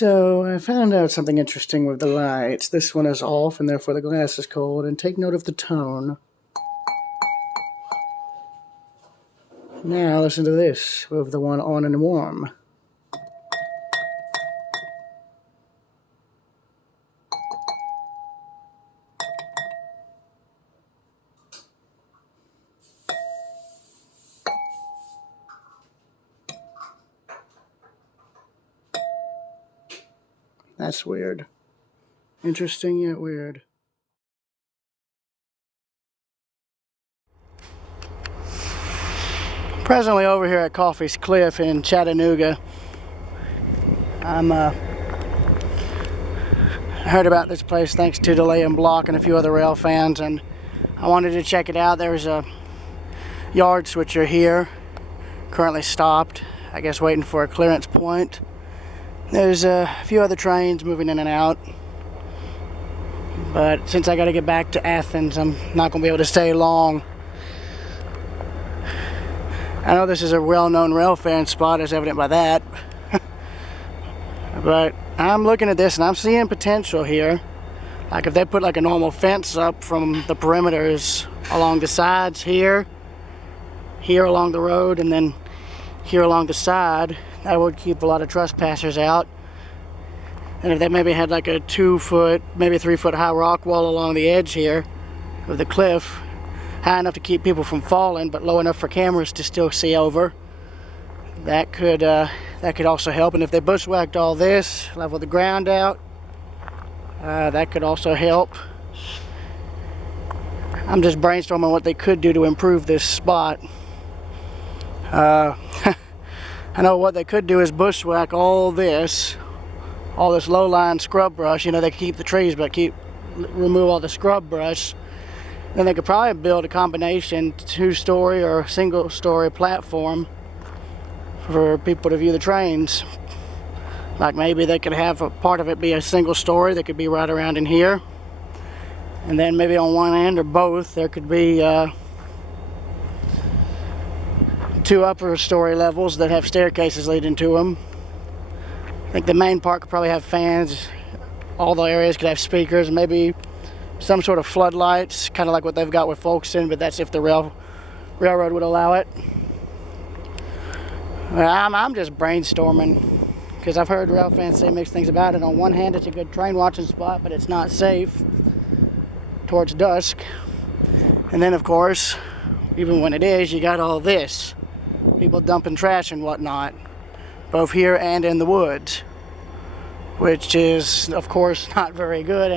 So I found out something interesting with the lights. This one is off and therefore the glass is cold, and take note of the tone. Now listen to this with the one on and warm. That's weird. Interesting yet weird. Presently over here at Coffey's Cliff in Chattanooga. I heard about this place thanks to Delay and Block and a few other rail fans, and I wanted to check it out. There's a yard switcher here, currently stopped, I guess waiting for a clearance point. There's a few other trains moving in and out, but since I got to get back to Athens, I'm not going to be able to stay long. I know this is a well-known rail fan spot, as evident by that, but I'm looking at this and I'm seeing potential here. Like if they put like a normal fence up from the perimeters along the sides here along the road, and then here along the side, that would keep a lot of trespassers out. And if they maybe had like a 2-foot, maybe 3-foot high rock wall along the edge here of the cliff, high enough to keep people from falling, but low enough for cameras to still see over, that could also help. And if they bushwhacked all this, leveled the ground out, that could also help. I'm just brainstorming what they could do to improve this spot. I know what they could do is bushwhack all this low-lying scrub brush. You know, they keep the trees but remove all the scrub brush. Then they could probably build a combination 2-story or single-story platform for people to view the trains. Like maybe they could have a part of it be a single story that could be right around in here, and then maybe on one end or both there could be 2 upper story levels that have staircases leading to them. I think the main part could probably have fans. All the areas could have speakers, maybe some sort of floodlights, kind of like what they've got with Folkestone, but that's if the railroad would allow it. I'm just brainstorming, because I've heard rail fans say mixed things about it. On one hand, it's a good train watching spot, but it's not safe towards dusk. And then, of course, even when it is, you got all this. People dumping trash and whatnot, both here and in the woods, which is, of course, not very good,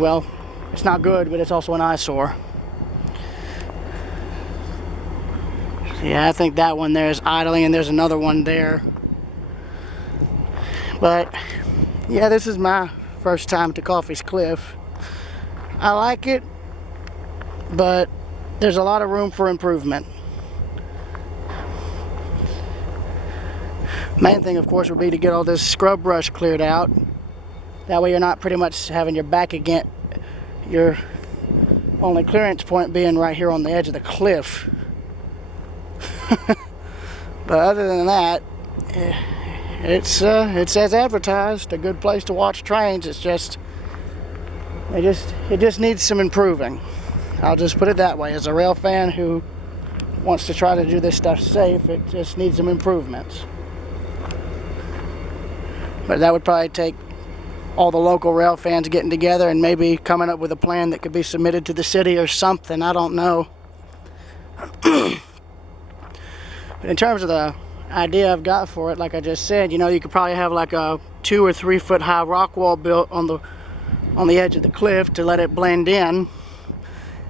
well, it's not good, but it's also an eyesore. Yeah, I think that one there is idling, and there's another one there. But yeah, this is my first time to Coffey's Cliff. I like it, but there's a lot of room for improvement. Main thing, of course, would be to get all this scrub brush cleared out. That way you're not pretty much having your back against your only clearance point being right here on the edge of the cliff. But other than that, it's as advertised, a good place to watch trains. It's just it just needs some improving. I'll just put it that way. As a rail fan who wants to try to do this stuff safe, it just needs some improvements. But that would probably take all the local rail fans getting together and maybe coming up with a plan that could be submitted to the city or something. I don't know. But in terms of the idea I've got for it, like I just said, you know, you could probably have like a 2 or 3 foot high rock wall built on the edge of the cliff to let it blend in,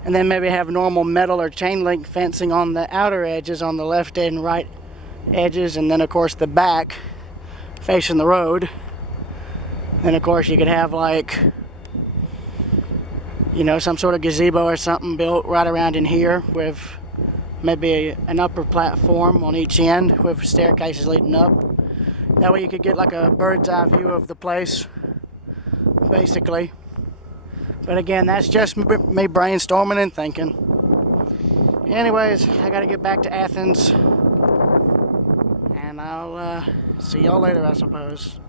and then maybe have normal metal or chain link fencing on the outer edges, on the left and right edges, and then of course the back facing the road. And of course you could have, like, you know, some sort of gazebo or something built right around in here with maybe an upper platform on each end with staircases leading up. That way you could get like a bird's eye view of the place, basically. But again, that's just me brainstorming and thinking. Anyways, I gotta get back to Athens, and I'll See y'all later, I suppose.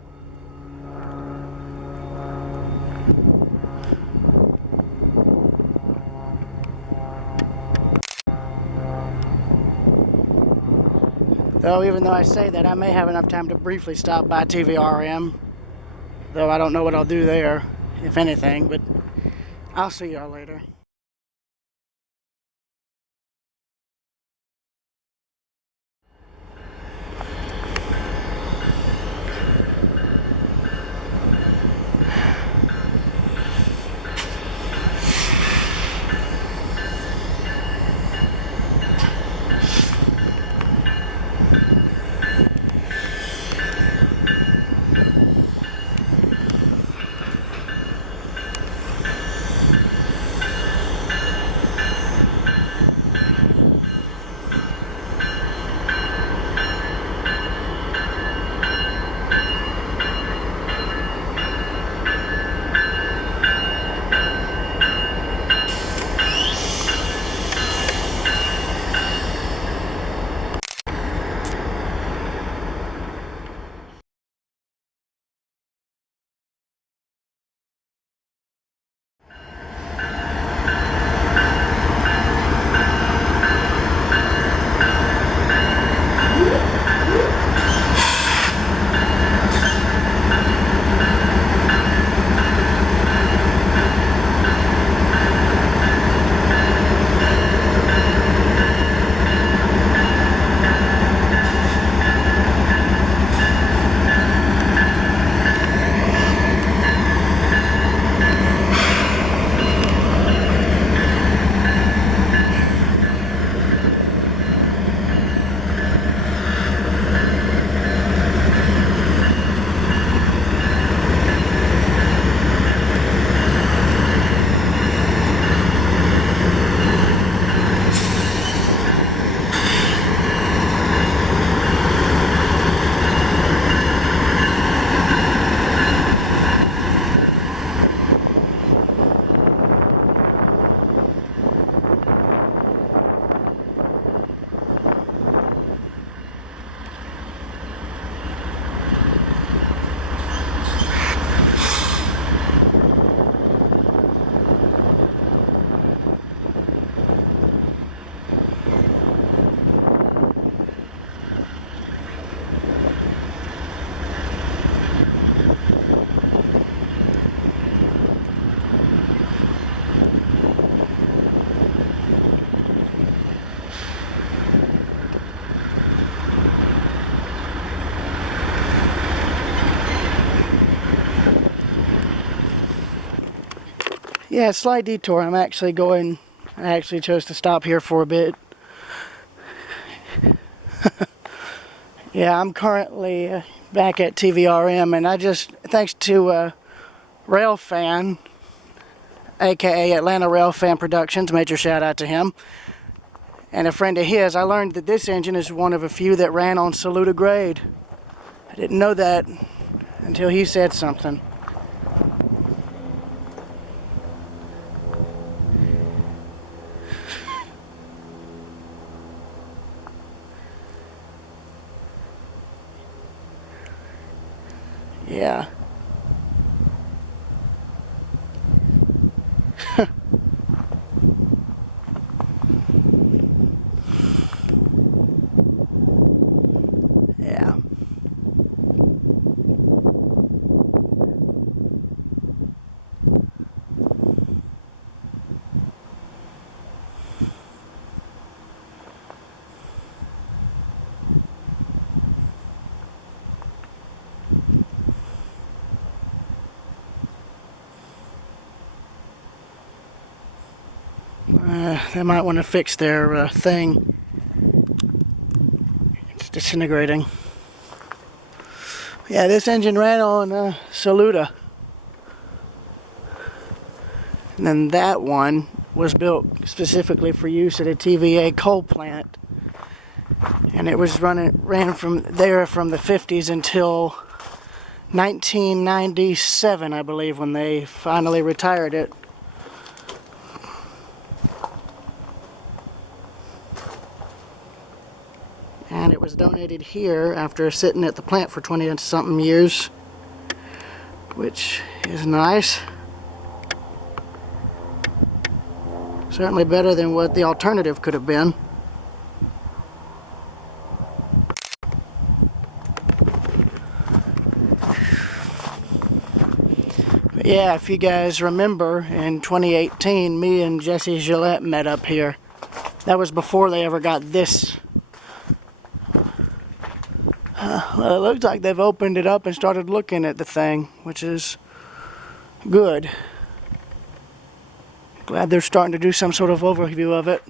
Though, even though I say that, I may have enough time to briefly stop by TVRM. Though I don't know what I'll do there, if anything, but I'll see y'all later. Yeah, slight detour. I actually chose to stop here for a bit. Yeah, I'm currently back at TVRM, and thanks to Rail Fan, aka Atlanta Rail Fan Productions, major shout out to him, and a friend of his, I learned that this engine is one of a few that ran on Saluda grade. I didn't know that until he said something. Yeah. Yeah. They might want to fix their thing. It's disintegrating. Yeah, this engine ran on Saluda. And then that one was built specifically for use at a TVA coal plant. And it was ran from there from the 50s until 1997, I believe, when they finally retired it. And it was donated here after sitting at the plant for 20 and something years, which is nice. Certainly better than what the alternative could have been. But yeah, if you guys remember, in 2018, me and Jesse Gillette met up here. That was before they ever got this. Well, it looks like they've opened it up and started looking at the thing, which is good. Glad they're starting to do some sort of overview of it.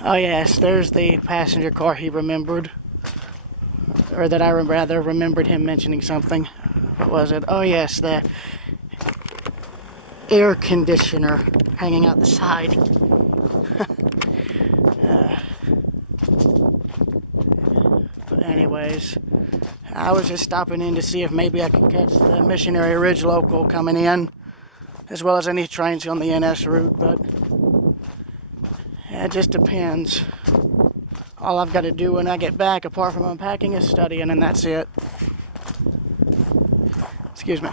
Oh yes, there's the passenger car he remembered. Or that I rather remembered him mentioning something. What was it? Oh yes, the air conditioner hanging out the side. But anyways, I was just stopping in to see if maybe I could catch the Missionary Ridge local coming in, as well as any trains on the NS route, but it just depends. All I've got to do when I get back, apart from unpacking, is studying, and that's it. Excuse me.